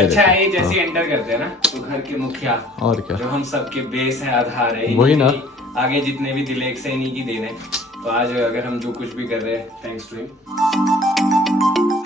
अच्छा है ये जैसे एंटर करते हैं ना तो घर के मुखिया और क्या, जो हम सबके बेस हैं, आधार है, वही ना। आगे जितने भी दिलेख से इन्हीं की देन है। तो आज अगर हम जो कुछ भी कर रहे हैं, thanks to him.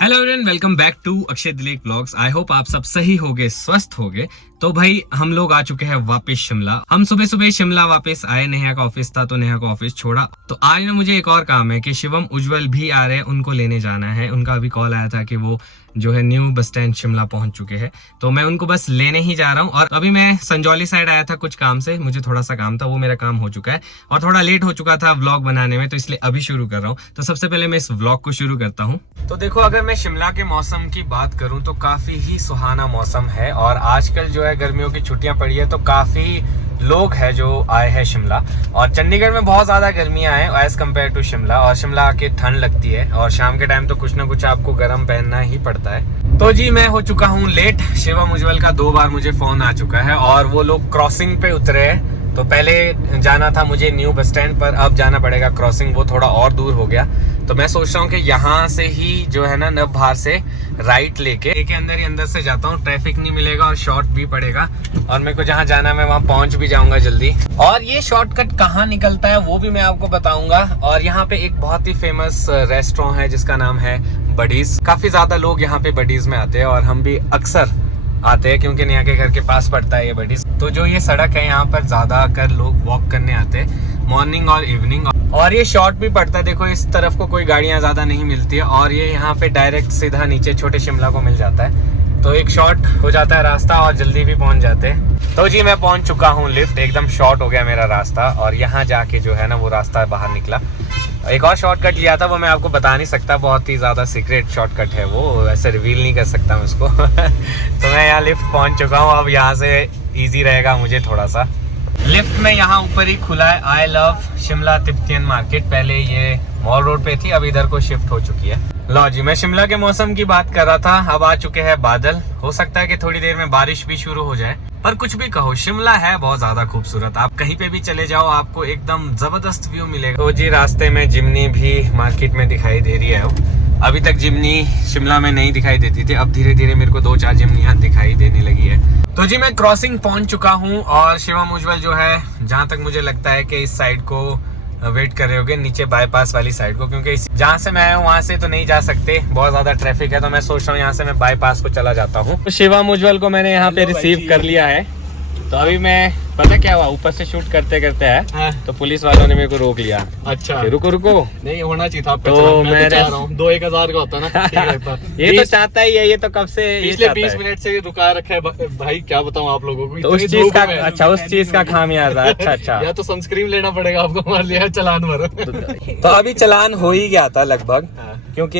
Hello everyone, welcome back to Akshay Dilekh blogs. I hope आप सब सही होगे, स्वस्थ होगे। तो भाई हम लोग आ चुके हैं वापस शिमला। हम सुबह सुबह शिमला वापस आए, नेहा का ऑफिस था तो नेहा का ऑफिस छोड़ा। तो आज ना मुझे एक और काम है कि शिवम उज्जवल भी आ रहे हैं, उनको लेने जाना है। उनका अभी कॉल आया था कि वो जो है न्यू बस स्टैंड शिमला पहुंच चुके हैं, तो मैं उनको बस लेने ही जा रहा हूं। और अभी मैं संजौली साइड आया था कुछ काम से, मुझे थोड़ा सा काम था, वो मेरा काम हो चुका है और थोड़ा लेट हो चुका था व्लॉग बनाने में, तो इसलिए अभी शुरू कर रहा हूँ। तो सबसे पहले मैं इस व्लॉग को शुरू करता हूँ। तो देखो, अगर मैं शिमला के मौसम की बात करूँ तो काफी ही सुहाना मौसम है और आजकल जो है गर्मियों की छुट्टियां पड़ी है तो काफी लोग हैं जो आए हैं शिमला। और चंडीगढ़ में बहुत ज्यादा गर्मियां हैं एज कम्पेयर टू शिमला, और शिमला आके ठंड लगती है और शाम के टाइम तो कुछ ना कुछ आपको गर्म पहनना ही पड़ता है। तो जी मैं हो चुका हूँ लेट। शिवम उज्जवल का 2 बार मुझे फोन आ चुका है और वो लोग क्रॉसिंग पे उतरे हैं। तो पहले जाना था मुझे न्यू बस स्टैंड पर, अब जाना पड़ेगा क्रॉसिंग, वो थोड़ा और दूर हो गया। तो मैं सोच रहा हूँ कि यहाँ से ही जो है ना नवभार से राइट लेके अंदर ही अंदर से जाता हूँ, ट्रैफिक नहीं मिलेगा और शॉर्ट भी पड़ेगा और मेरे को जहाँ जाना है मैं वहाँ पहुँच भी जाऊंगा जल्दी। और ये शॉर्टकट कहाँ निकलता है वो भी मैं आपको बताऊंगा। और यहाँ पे एक बहुत ही फेमस रेस्टोरेंट है जिसका नाम है बडीज। काफी ज्यादा लोग यहाँ पे बडीज में आते हैं और हम भी अक्सर आते हैं क्योंकि नेहा के घर के पास पड़ता है ये बडीज। तो जो ये सड़क है यहाँ पर ज्यादा कर लोग वॉक करने आते हैं मॉर्निंग और इवनिंग। और ये शॉर्ट भी पड़ता है, देखो इस तरफ को कोई गाड़ियां ज्यादा नहीं मिलती है और ये यहाँ पे डायरेक्ट सीधा नीचे छोटे शिमला को मिल जाता है। तो एक शॉर्ट हो जाता है रास्ता और जल्दी भी पहुंच जाते हैं। तो जी मैं पहुंच चुका हूँ लिफ्ट, एकदम शॉर्ट हो गया मेरा रास्ता और यहाँ जाके जो है ना वो रास्ता बाहर निकला। एक और शॉर्टकट लिया था, वो मैं आपको बता नहीं सकता, बहुत ही ज़्यादा सीक्रेट शॉर्टकट है वो, ऐसे रिवील नहीं कर सकता मैं उसको। तो मैं यहाँ लिफ्ट पहुँच चुका हूँ, अब यहाँ से ईजी रहेगा मुझे थोड़ा सा। लिफ्ट में यहाँ ऊपर ही खुला है I love Shimla Tibetan market. पहले ये मॉल रोड पे थी, अब इधर को शिफ्ट हो चुकी है। लो जी, मैं शिमला के मौसम की बात कर रहा था, अब आ चुके हैं बादल। हो सकता है कि थोड़ी देर में बारिश भी शुरू हो जाए, पर कुछ भी कहो शिमला है बहुत ज्यादा खूबसूरत। आप कहीं पे भी चले जाओ आपको एकदम जबरदस्त व्यू मिलेगा। तो जी रास्ते में जिमनी भी मार्केट में दिखाई दे रही है। अभी तक जिमनी शिमला में नहीं दिखाई देती थी, अब धीरे धीरे मेरे को 2-4 जिमनियां दिखाई देने लगी है। तो जी मैं क्रॉसिंग पहुंच चुका हूं और शिवम उज्जवल जो है जहां तक मुझे लगता है कि इस साइड को वेट कर रहे होगे, नीचे बाईपास वाली साइड को, क्योंकि जहां से मैं आया हूँ वहां से तो नहीं जा सकते, बहुत ज्यादा ट्रैफिक है। तो मैं सोच रहा हूँ यहाँ से मैं बाईपास को चला जाता हूँ। तो शिवम उज्जवल को मैंने यहाँ पे रिसीव कर लिया है। तो अभी मैं पता क्या हुआ, ऊपर से शूट करते करते है तो पुलिस वालों ने मेरे को रोक लिया। अच्छा रुको नहीं होना चाहिए था। तो मैं 2-1,000 का होता ना। ये तो चाहता ही है, ये तो कब से पिछले 20 मिनट से रुका रखा है भाई, क्या बताऊं आप लोगों को। तो उस चीज का अच्छा, उस चीज का खामियाजा। अच्छा या तो सनस्क्रीन लेना पड़ेगा आपको, मान लिया चालान भरो। तो अभी चालान हो ही गया था लगभग, क्योंकि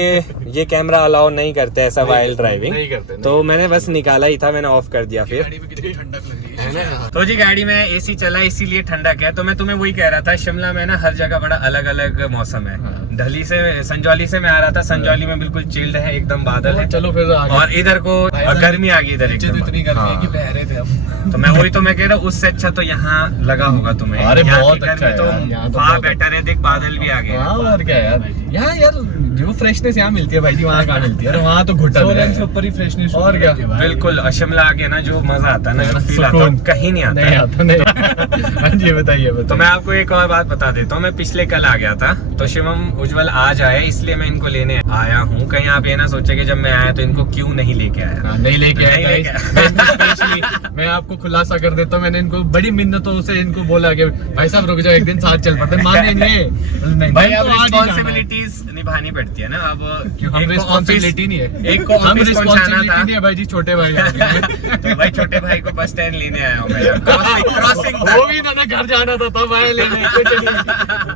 ये कैमरा अलाउ नहीं करते ऐसा वाइल्ड ड्राइविंग नहीं करते। तो मैंने बस निकाला ही था, मैंने ऑफ कर दिया फिर। ठंडक लग रही है ना। तो जी गाड़ी में एसी चला इसीलिए ठंडक है। तो मैं तुम्हें वही कह रहा था, शिमला में ना हर जगह बड़ा अलग अलग मौसम है। ढली से संजौली से मैं आ रहा था, संजौली में बिल्कुल चिल्ड है, एकदम बादल है। चलो फिर और इधर को गर्मी आ गई, इधर एकदम इतनी गर्मी है कि बह रहे थे हम। तो मैं वही तो मैं कह रहा हूँ, उससे अच्छा तो यहाँ लगा होगा तुम्हें। अरे बहुत अच्छा है, तो वहाँ बेटर है। देख बादल भी आ गए और क्या यार, यहाँ यार जो फ्रेशनेस यहाँ मिलती है भाई जी वहाँ कहाँ मिलती है, वहाँ तो घुटन है ऊपर ही फ्रेशनेस। और क्या बिल्कुल, शिमला आके ना जो मजा आता है ना, जो फील आता है कहीं नहीं आता। हाँ जी बताइए। तो मैं आपको एक और बात बता देता हूँ, मैं पिछले कल आ गया था तो शिवम उज्जवल आज आया, इसलिए मैं इनको लेने आया हूँ। कहीं आप ये ना सोचे कि जब मैं आया तो इनको क्यों नहीं लेके आया। नहीं लेके आया। मैं आपको खुलासा कर देता हूँ, मैंने इनको बड़ी मिन्नतों से इनको बोला कि भाई साहब रुक जाओ, एक दिन साथ चल पड़ते, माने नहीं भाई, अब रिस्पॉन्सिबिलिटीज निभानी पड़ती है ना। अब हम रिस्पॉन्सिबिलिटी नहीं है, एक को हम रिस्पॉन्सिबिलिटी नहीं है भाई जी, छोटे भाई। तो भाई छोटे भाई को बस स्टैंड लेने आया हूँ मैं, क्रॉसिंग वो भी ना घर जाना था तब आया लेने।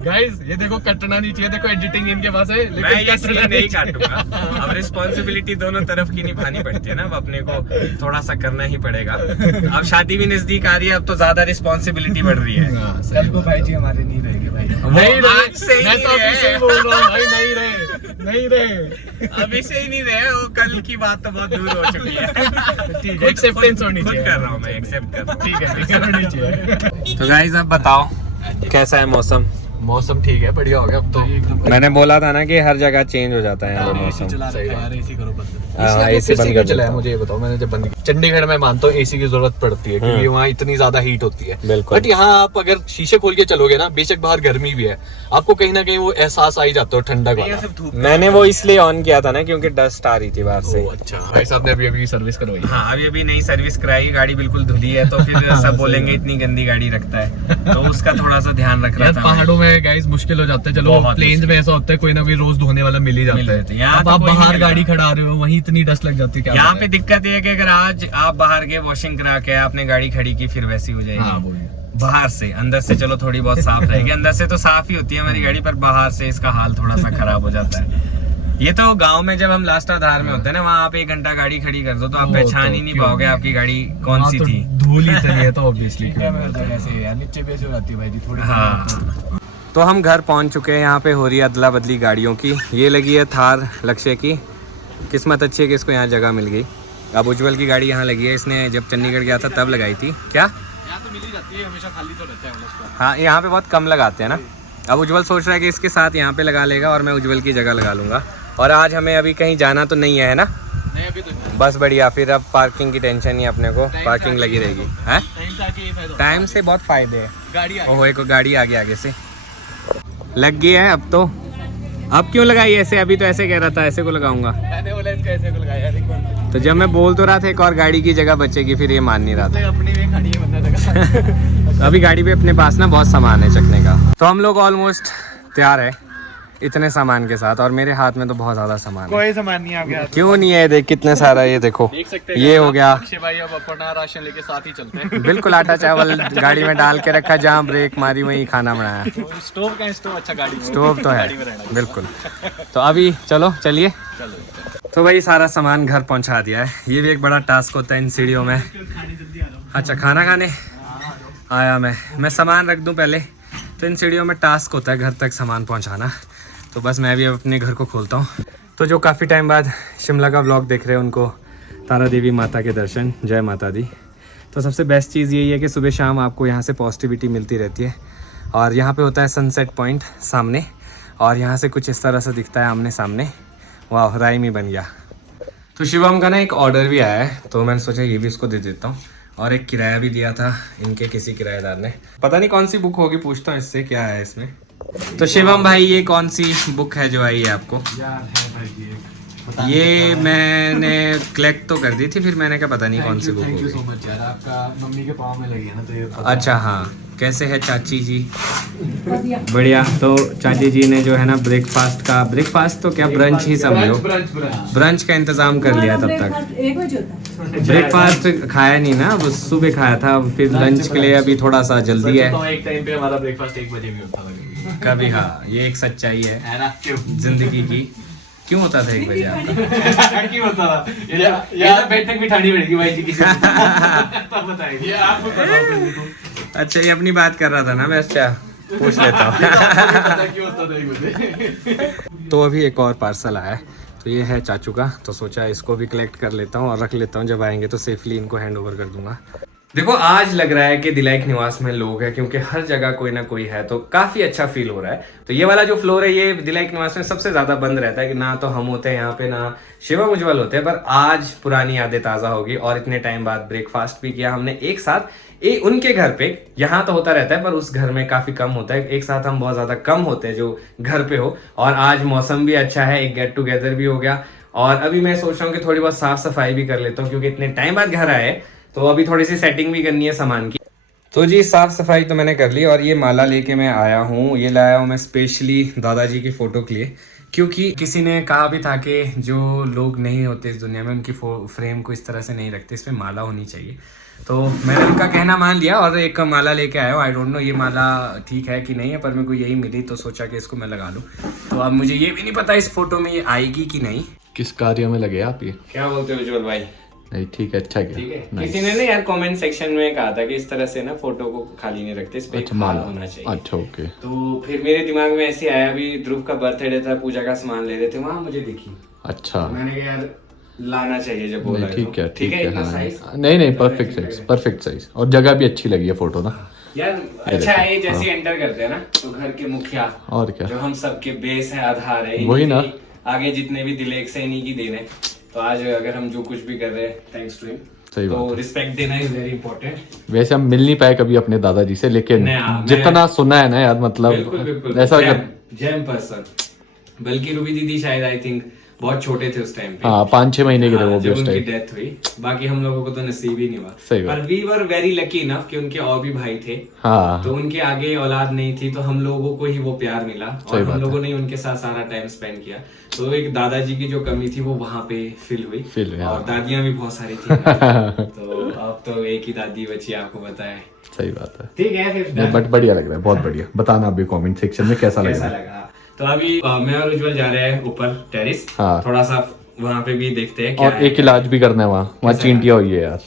गाइस ये देखो कटना नहीं चाहिए, देखो एडिटिंग इनके पास है, मैं ये सीन नहीं काटूंगा। अब रिस्पॉन्सिबिलिटी दोनों तरफ की निभानी पड़ती है ना, अब अपने को थोड़ा सा करना ही पड़ेगा। अब शादी भी नजदीक आ रही है, अब तो ज्यादा रिस्पॉन्सिबिलिटी बढ़ रही है। कल को भाई जी हमारे नहीं रहेंगे भाई, आज से ही अभी से ही बोल रहा हूँ भाई, नहीं रहे अभी से ही नहीं रहे, वो कल की बात तो बहुत दूर हो चुकी है। ठीक है, एक्सेप्टेंस होनी खुद चाहिए। कर रहा हूँ मैं, एक्सेप्ट कर रहा हूँ। ठीक है होनी चाहिए। तो गाइस अब बताओ कैसा है मौसम। मौसम ठीक है, बढ़िया हो गया अब तो। मैंने बोला था ना कि हर जगह चेंज हो जाता है यहाँ पे मौसम। चला रहे हैं यार, एसी करो बंद। AC बंद कर चला है, देता हूँ। मुझे ये बताओ, मैंने जब बंद किया, चंडीगढ़ में मानता हूँ एसी की जरूरत पड़ती है क्योंकि वहाँ इतनी ज्यादा हीट होती है। बिल्कुल। बट यहाँ आप अगर शीशे खोल के चलोगे ना, बेशक बाहर गर्मी भी है, आपको कहीं ना कहीं वो एहसास आ ही जाता है ठंडक वाला। मैंने वो इसलिए ऑन किया था ना क्योंकि डस्ट आ रही थी बाहर से। अच्छा, भाई साहब ने अभी सर्विस करवाई। हाँ, अभी नई सर्विस कराई, गाड़ी बिल्कुल धुली है, तो फिर सब बोलेंगे इतनी गंदी गाड़ी रखता है, तो उसका थोड़ा सा ध्यान रख रहा था। पहाड़ों में गाइस मुश्किल हो जाता है, चलो प्लेन्स में ऐसा होता है कोई ना कोई रोज धोने वाला मिल ही जाता है। यहाँ अब आप बाहर गाड़ी खड़ा रहे हो, वहीं इतनी डस्ट लग जाती है। यहाँ पे दिक्कत ये है कि अगर आज आप बाहर के वॉशिंग करा के आपने गाड़ी खड़ी की, फिर वैसी हो जाएगी। बाहर से, अंदर से चलो थोड़ी बहुत साफ रहेगी, अंदर से तो साफ ही होती है हमारी गाड़ी, पर बाहर से इसका हाल थोड़ा सा खराब हो जाता है। ये तो गांव में जब हम लास्ट आधार में होते हैं ना, वहाँ आप 1 घंटा गाड़ी खड़ी कर दो तो आप पहचान ही नहीं पाओगे आपकी गाड़ी कौन सी थी। धूल ही इतनी है तो ऑब्वियसली नीचे भी ऐसे हो जाती है भाई थोड़ी। हाँ, तो हम घर पहुंच चुके हैं। यहाँ पे हो रही है अदला बदली गाड़ियों की। ये लगी है थार लक्ष्य की, किस्मत अच्छी है कि इसको यहाँ जगह मिल गई। अब उज्जवल की गाड़ी यहाँ लगी है, इसने जब चंडीगढ़ गया था तब लगाई थी। क्या यहाँ तो मिल ही जाती है, हमेशा खाली तो रहता है। हाँ, यहाँ पे बहुत कम लगाते हैं ना। अब उज्जवल सोच रहा है कि इसके साथ यहाँ पे लगा लेगा और मैं उज्जवल की जगह लगा लूँगा। और आज हमें अभी कहीं जाना तो नहीं है ना? नहीं, अभी तो बस बढ़िया, फिर अब पार्किंग की टेंशन नहीं अपने को, पार्किंग लगी रहेगी। है टाइम से बहुत फायदे है। गाड़ी ओहो, एक गाड़ी आगे आगे से लग गई है। अब तो अब क्यों लगाई ऐसे? अभी तो ऐसे कह रहा था ऐसे को लगाऊंगा। मैंने बोला इसका ऐसे को लगाया यार। तो जब मैं बोल तो रहा था एक और गाड़ी की जगह बचेगी, फिर ये मान नहीं रहा था। अपनी भी खड़ी है बंदा जगह। अभी गाड़ी पे अपने पास ना बहुत सामान है चखने का, तो हम लोग ऑलमोस्ट तैयार है इतने सामान के साथ, और मेरे हाथ में तो बहुत ज्यादा सामान है। कोई सामान नहीं आ गया। क्यों नहीं है? देख कितने सारा, ये देखो, देख सकते हैं ये हो गया। अक्षय भाई अब अपना राशन लेके साथ ही चलते हैं। बिल्कुल, आटा चावल गाड़ी में डाल के रखा, जहाँ ब्रेक मारी वहीं खाना बनाया। स्टोव का स्टोव अच्छा गाड़ी में, स्टोव तो है बिल्कुल। तो अभी चलिए। तो भाई सारा सामान घर पहुंचा दिया है। ये भी एक बड़ा टास्क होता है इन सीढ़ियों में। अच्छा, खाना खाने आया मैं सामान रख दूं पहले। तो इन सीढ़ियों में टास्क होता है घर तक सामान पहुंचाना। तो बस मैं भी अब अपने घर को खोलता हूँ। तो जो काफ़ी टाइम बाद शिमला का व्लॉग देख रहे हैं उनको तारा देवी माता के दर्शन, जय माता दी। तो सबसे बेस्ट चीज़ यही है कि सुबह शाम आपको यहाँ से पॉजिटिविटी मिलती रहती है। और यहाँ पे होता है सनसेट पॉइंट सामने, और यहाँ से कुछ इस तरह से दिखता है आमने सामने। वाह, राइम ही बन गया। तो शिवम का ना एक ऑर्डर भी आया है, तो मैंने सोचा ये भी इसको दे देता हूँ। और एक किराया भी दिया था इनके किसी किराएदार ने, पता नहीं कौन सी बुक होगी, पूछता हूँ इससे क्या है इसमें। तो शिवम भाई, ये कौन सी बुक है जो आई है आपको? यार है भाई ये मैंने कलेक्ट तो कर दी थी, फिर मैंने क्या पता नहीं कौन सी बुक थैंक यू होगी। सो मच यार, आपका मम्मी के पाँव में लगी है ना, तो ये अच्छा हाँ, कैसे है चाची जी? बढ़िया। तो चाची जी ने जो है ना ब्रेकफास्ट तो क्या ब्रंच ही समझो, ब्रंच का इंतजाम कर लिया। तब तक 1 बजे होता है। ब्रेकफास्ट खाया नहीं ना, वो सुबह खाया था, फिर लंच के लिए अभी थोड़ा सा जल्दी है। एक टाइम पे हमारा ब्रेकफास्ट 1 बजे भी होता था कभी। हाँ, ये एक सच्चाई है ना? क्यों जिंदगी की। क्यों होता था 1 बजे आपका? क्यों होता था? यार बैठक बिठानी पड़ेगी भाई जी किसी तब बताएंगे आपको बताओ। अच्छा, ये अपनी बात कर रहा था ना, मैं अच्छा पूछ लेता हूँ। क्यों होता था 1 बजे? तो अभी एक और पार्सल आया है, तो ये है चाचू का, तो सोचा इसको भी कलेक्ट कर लेता हूँ और रख लेता हूँ, जब आएंगे तो सेफली इनको हैंड ओवर कर दूंगा। देखो, आज लग रहा है कि दिलाइक निवास में लोग हैं, क्योंकि हर जगह कोई ना कोई है, तो काफी अच्छा फील हो रहा है। तो ये वाला जो फ्लोर है, ये दिलाइक निवास में सबसे ज्यादा बंद रहता है कि ना तो हम होते हैं यहाँ पे, ना शिवम उज्जवल होते हैं। पर आज पुरानी यादें ताजा होगी, और इतने टाइम बाद ब्रेकफास्ट भी किया हमने एक साथ उनके घर पे। यहाँ तो होता रहता है पर उस घर में काफी कम होता है, एक साथ हम बहुत ज्यादा कम होते हैं जो घर पे हो। और आज मौसम भी अच्छा है, एक गेट टुगेदर भी हो गया। और अभी मैं सोच रहा हूँ कि थोड़ी बहुत साफ सफाई भी कर लेता हूँ, क्योंकि इतने टाइम बाद घर आए, तो अभी थोड़ी सी सेटिंग भी करनी है सामान की। तो जी, साफ सफाई तो मैंने कर ली, और ये माला लेके मैं आया हूँ। ये लाया हूँ मैं स्पेशली दादाजी की फोटो के लिए, क्योंकि किसी ने कहा भी था कि जो लोग नहीं होते इस दुनिया में, उनकी फ्रेम को इस तरह से नहीं रखते, इसमें माला होनी चाहिए। तो मैंने उनका कहना मान लिया और एक माला लेके आया हूँ। आई डोंट नो ये माला ठीक है कि नहीं है, पर मेरे को यही मिली तो सोचा कि इसको मैं लगा लूँ। तो अब मुझे ये भी नहीं पता इस फोटो में ये आएगी कि नहीं। किस कार्य में लगे आप ये? क्या बोलते हो उज्जवल भाई? नहीं ठीक है, अच्छा ठीक है। किसी ने ना यार कमेंट सेक्शन में कहा था कि इस तरह से ना फोटो को खाली नहीं रखते, इस पे एक माला होना चाहिए। अच्छा ओके। तो फिर मेरे दिमाग में ऐसे आया, अभी ध्रुव का बर्थडे था, पूजा का सामान ले रहे थे, वहां मुझे दिखी। अच्छा, मैंने कहा यार लाना चाहिए जब बोला। ठीक है ठीक है। इतना हाँ, साइज नहीं परफेक्ट साइज, और जगह भी अच्छी लगी है फोटो ना यार। अच्छा है, ये जैसे एंटर करते हैं ना, तो घर के मुखिया और क्या, जो हम सबके बेस है, आधार है, वही ना। आगे जितने भी दिलेख सैनी की देन है, तो आज अगर हम जो कुछ भी कर रहे हैं थैंक्स टू हिम। सही बात तो रिस्पेक्ट देना इज वेरी इंपॉर्टेंट। वैसे हम मिल नहीं पाए कभी अपने दादाजी से, लेकिन मैं जितना सुना है ना यार, मतलब बिल्कुल बिल्कुल ऐसा जैम पर्सन। बल्कि रूबी दीदी शायद आई थिंक बहुत छोटे थे उस टाइम पे। हाँ 5-6 महीने के थे वो भी जब उस उनकी टाइम। डेथ हुई। बाकी हम लोगों को तो नसीब ही नहीं हुआ। सही बात। पर we were very lucky enough कि उनके और भी भाई थे। हाँ तो उनके आगे औलाद नहीं थी, तो हम लोगों को ही वो प्यार मिला और हम लोगों ने उनके साथ सारा टाइम स्पेंड किया। तो एक दादाजी की जो कमी थी वो वहाँ पे फिल हुई। और दादियां भी बहुत सारी थी। तो अब तो एक ही दादी बची, आपको बताए। सही बात है। ठीक है फिर, बट बढ़िया लग रहा है, बहुत बढ़िया। बताना अभी कमेंट सेक्शन में कैसा लगा। तो अभी मैं और उज्जवल जा रहे हैं ऊपर टेरिस। हाँ। थोड़ा सा वहाँ पे भी देखते हैं क्या और एक इलाज भी करना है वहाँ चींटियां हुई है यार,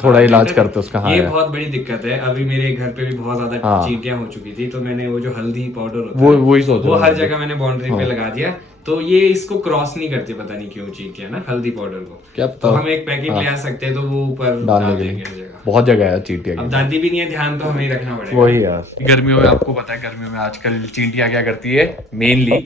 थोड़ा इलाज करते उसका। हाँ ये यार। बहुत बड़ी दिक्कत है। अभी मेरे घर पे भी बहुत ज्यादा चींटियां हो चुकी थी, तो मैंने वो जो हल्दी पाउडर होता है वही सोच वो हर जगह मैंने बाउंड्री पे लगा दिया। तो ये इसको क्रॉस नहीं करती, पता नहीं क्यों चींटियां ना हल्दी पाउडर को। क्या तो हम एक पैकेट ले आ सकते हैं, तो वो ऊपर डाल देंगे हर जगह। बहुत जगह है चींटियां। अब दादी भी नहीं है, ध्यान तो हमें ही रखना पड़ेगा। वही यार, गर्मियों में आपको पता है, गर्मियों में आजकल चींटियां क्या करती है, मेनली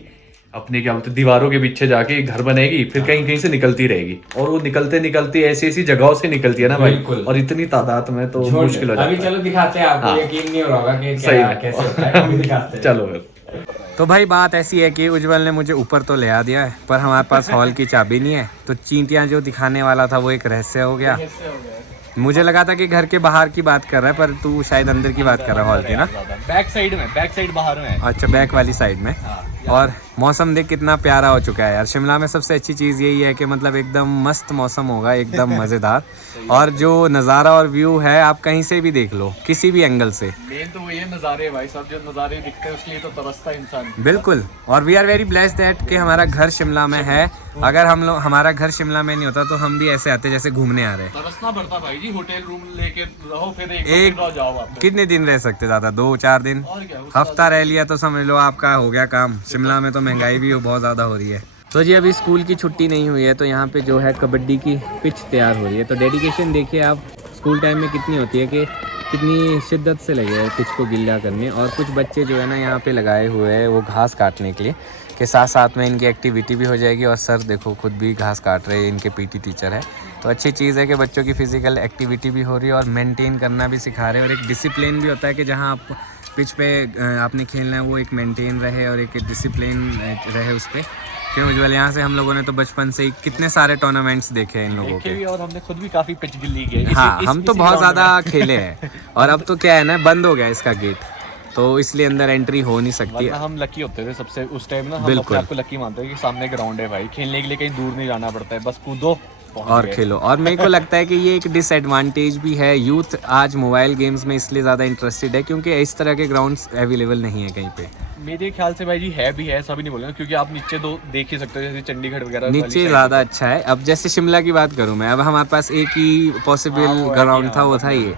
अपने क्या बोलते दीवारों के पीछे जाके एक घर बनेगी, फिर कहीं कहीं से निकलती रहेगी। और वो निकलते निकलते ऐसी ऐसी जगहों से निकलती है ना भाई, और इतनी तादाद में तो मुश्किल हो जाता है। अभी चलो दिखाते हैं, आपको यकीन नहीं हो रहा होगा कि क्या कैसे होता है। अभी दिखाते हैं। चलो फिर। तो भाई बात ऐसी है कि उज्जवल ने मुझे ऊपर तो ले आ दिया है, पर हमारे पास हॉल की चाबी नहीं है। तो चींटियां जो दिखाने वाला था वो एक रहस्य हो गया। मुझे लगा था कि घर के बाहर की बात कर रहा है, पर तू शायद अंदर की बात कर रहा है, हॉल की ना। बैक साइड बाहर में। अच्छा, बैक वाली साइड में। और मौसम देख कितना प्यारा हो चुका है यार। शिमला में सबसे अच्छी चीज़ यही है कि मतलब एकदम मस्त मौसम होगा, एकदम मज़ेदार। और जो नज़ारा और व्यू है आप कहीं से भी देख लो, किसी भी एंगल से। मेन तो वो ये नज़ारे भाई, सब जो नज़ारे दिखते हैं उसके लिए तो तरसता इंसान। बिल्कुल। और we are very blessed that कि हमारा घर शिमला में है। अगर हमारा घर शिमला में नहीं होता तो हम भी ऐसे आते जैसे घूमने आ रहे हैं। तरसना पड़ता भाई जी, होटल रूम लेके रहो, फिर एक जाओ आप। कितने दिन रह सकते, ज़्यादा 2-4 दिन, हफ्ता रह लिया तो समझ लो आपका हो गया काम। शिमला में तो महंगाई भी बहुत ज़्यादा हो रही है। तो जी अभी स्कूल की छुट्टी नहीं हुई है, तो यहाँ पे जो है कबड्डी की पिच तैयार हो रही है। तो डेडिकेशन देखिए आप स्कूल टाइम में कितनी होती है, कि कितनी शिद्दत से लगे हैं पिच को गिल्ला करने। और कुछ बच्चे जो है ना यहाँ पे लगाए हुए हैं वो घास काटने के लिए, के साथ साथ में इनकी एक्टिविटी भी हो जाएगी। और सर देखो खुद भी घास काट रहे हैं, इनके पीटी टीचर है। तो अच्छी चीज़ है कि बच्चों की फिजिकल एक्टिविटी भी हो रही है और मेंटेन करना भी सिखा रहे हैं। और एक डिसिप्लिन भी होता है कि जहाँ आप पिच पे आपने खेलना है वो एक मेंटेन रहे और एक डिसिप्लिन रहे उस पर। क्यों उज्जवल, यहाँ से हम लोगों ने तो बचपन से ही कितने सारे टूर्नामेंट्स देखे हैं इन लोगों के। और हमने खुद भी काफी पिच गिल्ली की। हाँ, हम तो बहुत ज़्यादा खेले हैं। और अब तो क्या है ना, बंद हो गया इसका गेट, तो इसलिए अंदर एंट्री हो नहीं सकती है। हम लकी होते थे सबसे उस टाइम ना, हम अपने आप को लकी मानते हैं कि सामने ग्राउंड है भाई, खेलने के लिए कहीं दूर नहीं जाना पड़ता है, बस कूदो और खेलो। और मेरे को लगता है कि ये एक डिसएडवांटेज भी है। यूथ आज मोबाइल गेम्स में इसलिए ज़्यादा इंटरेस्टेड है क्योंकि इस तरह के ग्राउंड्स अवेलेबल नहीं है कहीं पे। मेरे ख्याल से भाई जी है भी है, ऐसा भी नहीं बोलेंगे, क्योंकि आप नीचे दो देख ही सकते हो, जैसे चंडीगढ़ वगैरह नीचे ज़्यादा अच्छा है। अब जैसे शिमला की बात करूँ मैं, अब हमारे पास एक ही पॉसिबल ग्राउंड था, वो था ये।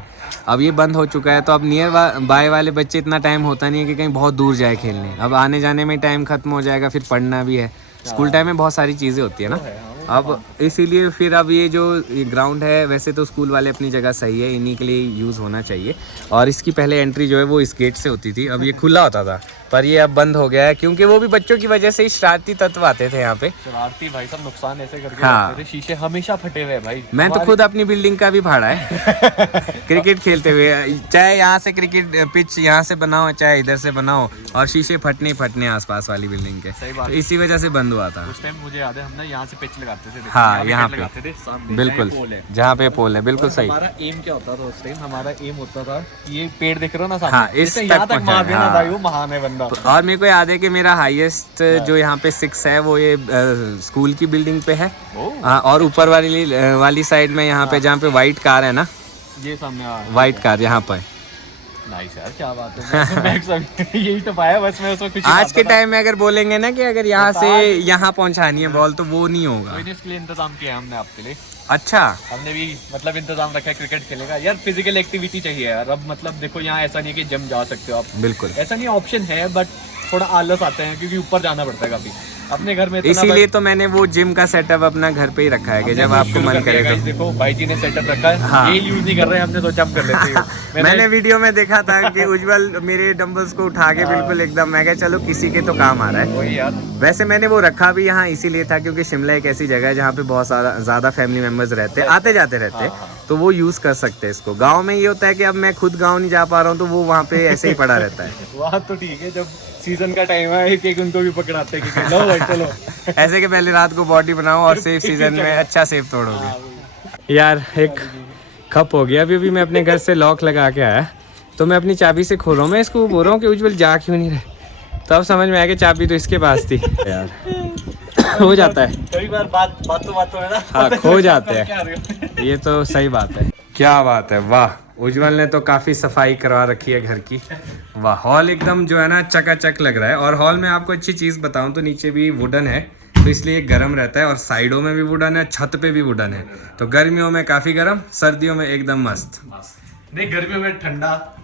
अब ये बंद हो चुका है, तो अब नियर बाय वाले बच्चे इतना टाइम होता नहीं है कि कहीं बहुत दूर जाए खेलने। अब आने जाने में टाइम खत्म हो जाएगा, फिर पढ़ना भी है। स्कूल टाइम में बहुत सारी चीज़ें होती है ना। अब इसीलिए फिर अब ये जो ग्राउंड है, वैसे तो स्कूल वाले अपनी जगह सही है, इन्हीं के लिए यूज़ होना चाहिए। और इसकी पहले एंट्री जो है वो इस गेट से होती थी, अब ये खुला होता था, पर ये अब बंद हो गया है क्योंकि वो भी बच्चों की वजह से ही शरारती तत्व आते थे यहाँ पे। शरारती भाई सब नुकसान ऐसे करके हाँ। थे, शीशे हमेशा फटे हुए भाई। मैं तो खुद अपनी बिल्डिंग का भी फाड़ा है क्रिकेट खेलते हुए, चाहे यहाँ से क्रिकेट पिच यहाँ से बनाओ चाहे इधर से बनाओ, और शीशे फटने ही फटने आसपास वाली बिल्डिंग के। तो इसी वजह से बंद हुआ था। उस टाइम मुझे याद है हम ना यहाँ से पिच लगाते थे। हाँ, यहाँ पे बिल्कुल, जहाँ पे पोल है, बिल्कुल सही। हमारा एम क्या होता था उस टाइम, हमारा एम होता था ये पेड़ दिख रहा हो ना सामने, हाँ, इस यहाँ तक मार देना हाँ। भाई, वो महान है बंदा। और मेरे को याद है कि मेरा हाईएस्ट जो यहाँ पे 6 है वो ये स्कूल की बिल्डिंग पे है। और ऊपर वाली साइड में यहाँ पे जहाँ पे वाइट कार है ना, ये सामने वाइट कार यहाँ पर। नाइस यार, क्या बात है। यही तो पाया बस मैं उसमें कुछ। आज के टाइम में अगर बोलेंगे ना कि अगर यहाँ से यहाँ पहुँचानी है बॉल, तो वो नहीं होगा। इसके लिए इंतजाम किया हमने आपके लिए। अच्छा, हमने भी मतलब इंतजाम रखा है क्रिकेट खेलेगा यार, फिजिकल एक्टिविटी चाहिए यार। अब मतलब देखो यहाँ ऐसा नहीं है कि जिम जा सकते हो आप, बिल्कुल ऐसा नहीं, ऑप्शन है, बट थोड़ा आलस आते हैं क्योंकि ऊपर जाना पड़ता है काफी। अपने घर में इसीलिए तो मैंने वो जिम का सेटअप अपना घर पे ही रखा है कि जब आपको मन करे तो। देखो भाई जी ने सेटअप रखा है, हाँ। ये यूज नहीं कर रहे हैं, हमने सोचा हम कर लेते हैं। मैंने वीडियो में देखा था कि उज्जवल मेरे डंबल्स को उठा के बिल्कुल एकदम, मैं कहा चलो किसी के तो काम आ रहा है। वही यार, वैसे मैंने वो रखा भी यहाँ इसीलिए था क्योंकि शिमला एक ऐसी जगह है जहाँ पे बहुत ज्यादा फैमिली मेंबर्स रहते हैं, आते जाते रहते हैं, तो वो यूज कर सकते हैं इसको। गांव में ये होता है कि अब मैं खुद गांव नहीं जा पा रहा हूँ तो वो वहाँ पे ऐसे ही पड़ा रहता है। वहाँ तो ठीक है, जब सीजन का टाइम है एक उनको भी पकड़ाते हैं कि लो भाई चलो। ऐसे कि पहले रात को बॉडी बनाओ और सेफ सीजन में अच्छा सेफ तोड़ोगे। यार एक खप हो गया। अभी मैं अपने घर से लॉक लगा के आया तो मैं अपनी चाबी से खोल रहा हूँ। मैं इसको बोल रहा हूँ कि उज्जवल जा क्यों नहीं रहे, तब समझ में आया कि चाबी तो इसके पास थी। यार हो जाता है कई बार बातों में ना, हाँ खो जाते हैं, ये तो सही बात है। क्या बात है, वाह उज्जवल ने तो काफी सफाई करवा रखी है घर की। वाह हॉल एकदम जो है ना चकाचक लग रहा है। और हॉल में आपको अच्छी चीज बताऊं तो नीचे भी वुडन है तो इसलिए गर्म रहता है, और साइडों में भी वुडन है, छत पे भी वुडन है, तो गर्मियों में काफी गर्म, सर्दियों में एकदम मस्त। नहीं गर्मियों में ठंडा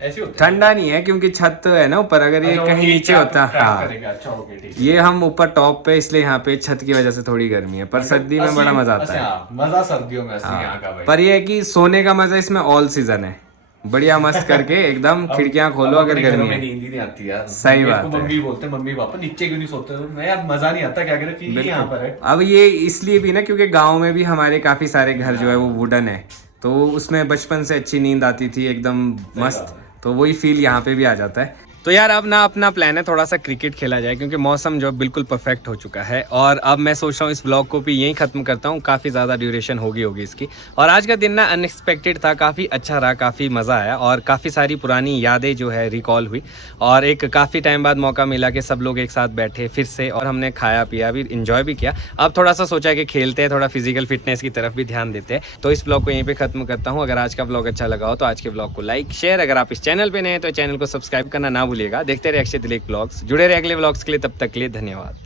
ऐसे होता है, ठंडा नहीं है क्योंकि छत है ना ऊपर, अगर ये कहीं नीचे होता हाँ अच्छा ओके ठीक। ये हम ऊपर टॉप पे इसलिए यहाँ पे छत की वजह से थोड़ी गर्मी है, पर सर्दी में बड़ा मजा आता है। मजा सर्दियों में असली यहाँ का भाई। पर ये है कि सोने का मजा इसमें ऑल सीजन है, बढ़िया मस्त करके एकदम खिड़कियां खोलो अगर गर्मी है। नींद ही नहीं आती यार, सही बात है। मम्मी बोलते मम्मी पापा नीचे क्यों नहीं सोते हो, मैं यार मजा नहीं आता, क्या करें फील यहाँ पर है। अब ये इसलिए भी ना क्योंकि गांव में भी हमारे काफी सारे घर जो है वो वुडन है, तो उसमें बचपन से अच्छी नींद आती थी एकदम मस्त, तो वही फील यहाँ पे भी आ जाता है। तो यार अब ना अपना प्लान है थोड़ा सा क्रिकेट खेला जाए क्योंकि मौसम जो बिल्कुल परफेक्ट हो चुका है, और अब मैं सोच रहा हूँ इस व्लॉग को भी यहीं खत्म करता हूँ, काफ़ी ज़्यादा ड्यूरेशन होगी इसकी। और आज का दिन ना अनएक्सपेक्टेड था, काफ़ी अच्छा रहा, काफ़ी मज़ा आया और काफ़ी सारी पुरानी यादें जो है रिकॉल हुई, और एक काफ़ी टाइम बाद मौका मिला कि सब लोग एक साथ बैठे फिर से और हमने खाया पिया भी, इंजॉय भी किया। अब थोड़ा सा सोचा कि खेलते हैं, थोड़ा फिजिकल फिटनेस की तरफ भी ध्यान देते हैं। तो इस ब्लॉग को यहीं पर खत्म करता हूँ। अगर आज का ब्लॉग अच्छा लगा हो तो आज के ब्लॉग को लाइक शेयर, अगर आप इस चैनल पर नए हैं तो चैनल को सब्सक्राइब करना ना भूलिएगा। देखते रहे अक्षय दिलेख ब्लॉग्स, जुड़े रहे अगले ब्लॉग्स के लिए, तब तक के लिए धन्यवाद।